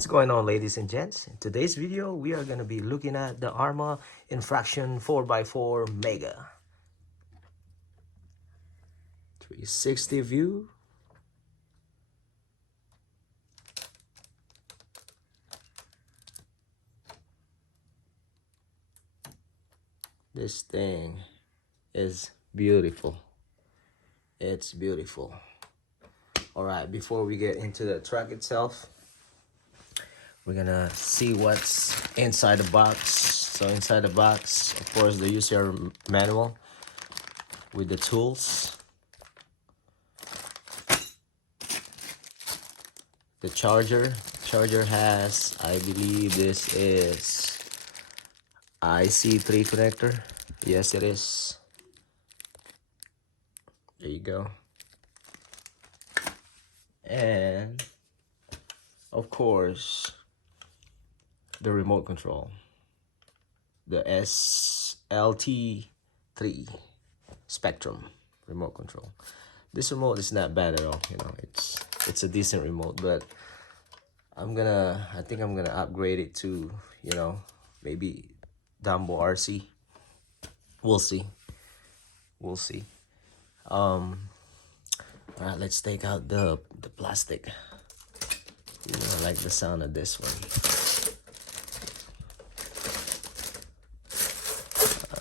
What's going on, ladies and gents? In today's video, we are going to be looking at the Arrma Infraction 4x4 Mega 360 view. This thing is beautiful. It's beautiful. All right, before we get into the truck itself, we're gonna see what's inside the box. So inside the box, of course, the user manual with the tools, the charger has, I believe this is IC3 connector. Yes, it is. There you go. And of course, the remote control, the SLT3 Spectrum remote control. This remote is not bad at all, you know, it's a decent remote, but I think I'm gonna upgrade it to, you know, maybe Dumbo RC. We'll see. All right, let's take out the plastic. You know, I like the sound of this one.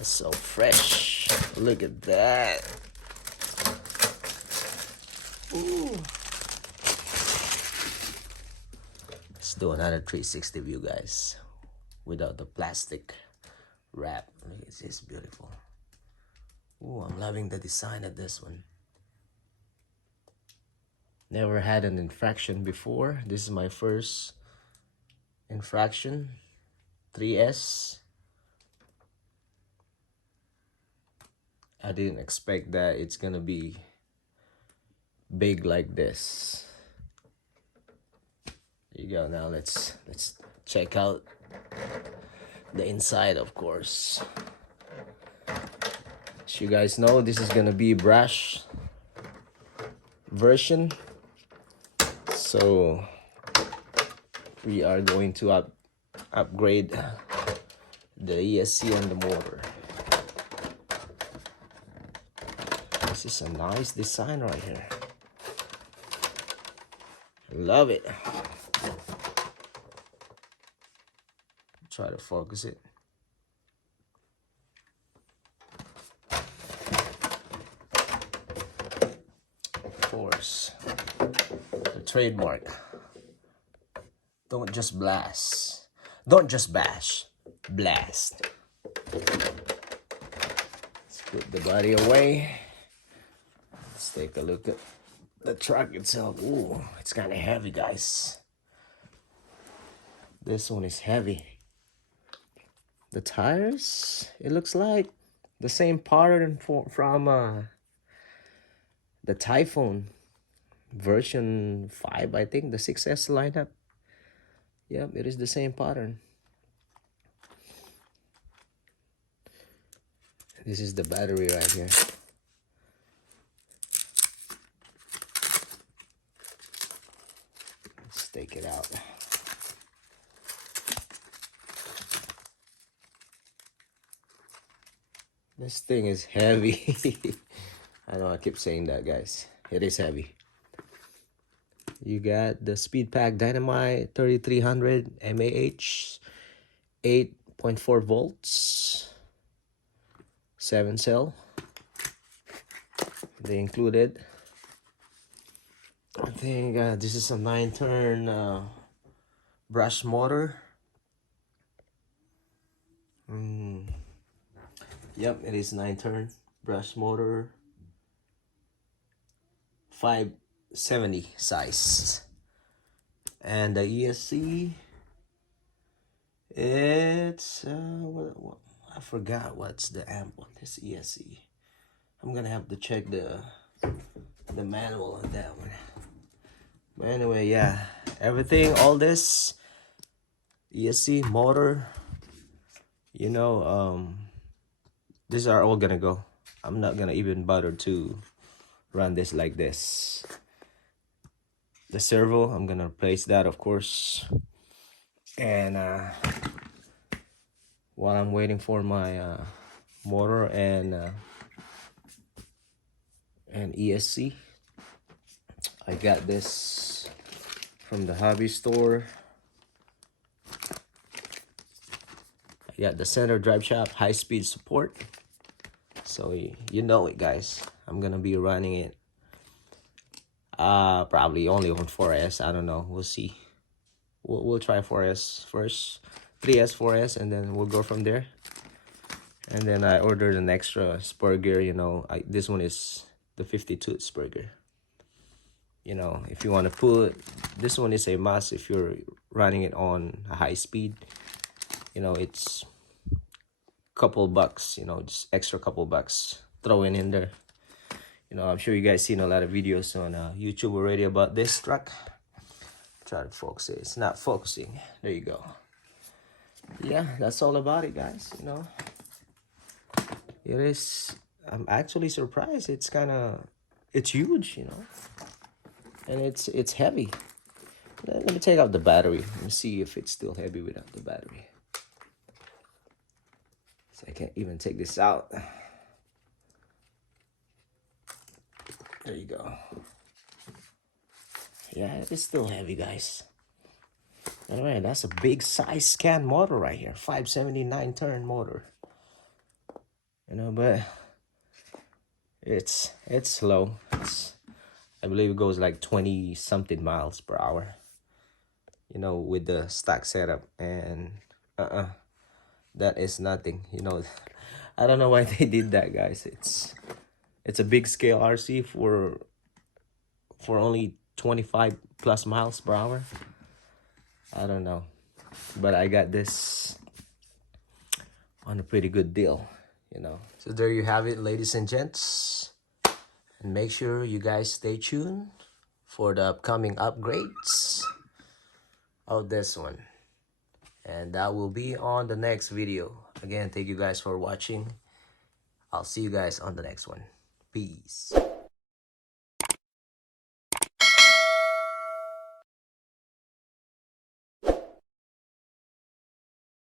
So fresh. Look at that. Ooh. Let's do another 360 view, guys, without the plastic wrap. Look at this, beautiful. Ooh, I'm loving the design of this one. Never had an Infraction before. This is my first Infraction 3S. I didn't expect that it's gonna be big like this. There you go. Now let's check out the inside, of course. As you guys know, this is gonna be brush version, so we are going to upgrade the ESC on the motor. This is a nice design right here. Love it. Try to focus it. Of course, the trademark. Don't just blast. Don't just bash. Blast. Let's put the body away. Let's take a look at the truck itself. Ooh, it's kind of heavy, guys. This one is heavy. The tires, it looks like the same pattern from the Typhoon version 5, I think, the 6S lineup. Yep, it is the same pattern. This is the battery right here. Let's take it out. This thing is heavy. I know I keep saying that, guys. It is heavy. You got the Speed Pack Dynamite 3300 mAh, 8.4 volts, 7 cell. They included. I think this is a 9-turn brush motor. Yep, it is 9-turn brush motor, 570 size. And the ESC, it's what, I forgot what's the amp on this ESC. I'm gonna have to check the manual on that one. But anyway, yeah, everything, all this ESC motor, you know, these are all gonna go. I'm not gonna even bother to run this like this. The servo, I'm gonna replace that, of course. And while I'm waiting for my motor and ESC, I got this from the hobby store. I got the center drive shaft high speed support. So you know it, guys. I'm gonna be running it probably only on 4S. I don't know, we'll see. We'll try 4S first, 3S, 4S, and then we'll go from there. And then I ordered an extra spur gear. You know, this one is the 52 spur gear. You know, if you want to put, this one is a must if you're running it on a high speed. You know, it's a couple bucks, you know, just extra couple bucks throwing in there. You know, I'm sure you guys seen a lot of videos on YouTube already about this truck. Try to focus it. It's not focusing. There you go. Yeah, that's all about it, guys. You know, it is. I'm actually surprised. It's it's huge, you know, and it's heavy. Let me take out the battery. Let me see if it's still heavy without the battery. So I can't even take this out. There you go. Yeah, it's still heavy, guys. All right, that's a big size scan motor right here. 579 turn motor. You know, but it's slow. I believe it goes like 20 something miles per hour. You know, with the stock setup, and that is nothing. You know, I don't know why they did that, guys. It's a big scale RC for only 25 plus miles per hour. I don't know, but I got this on a pretty good deal, you know. So there you have it, ladies and gents, and make sure you guys stay tuned for the upcoming upgrades of this one, and that will be on the next video. Again, thank you guys for watching. I'll see you guys on the next one. Peace.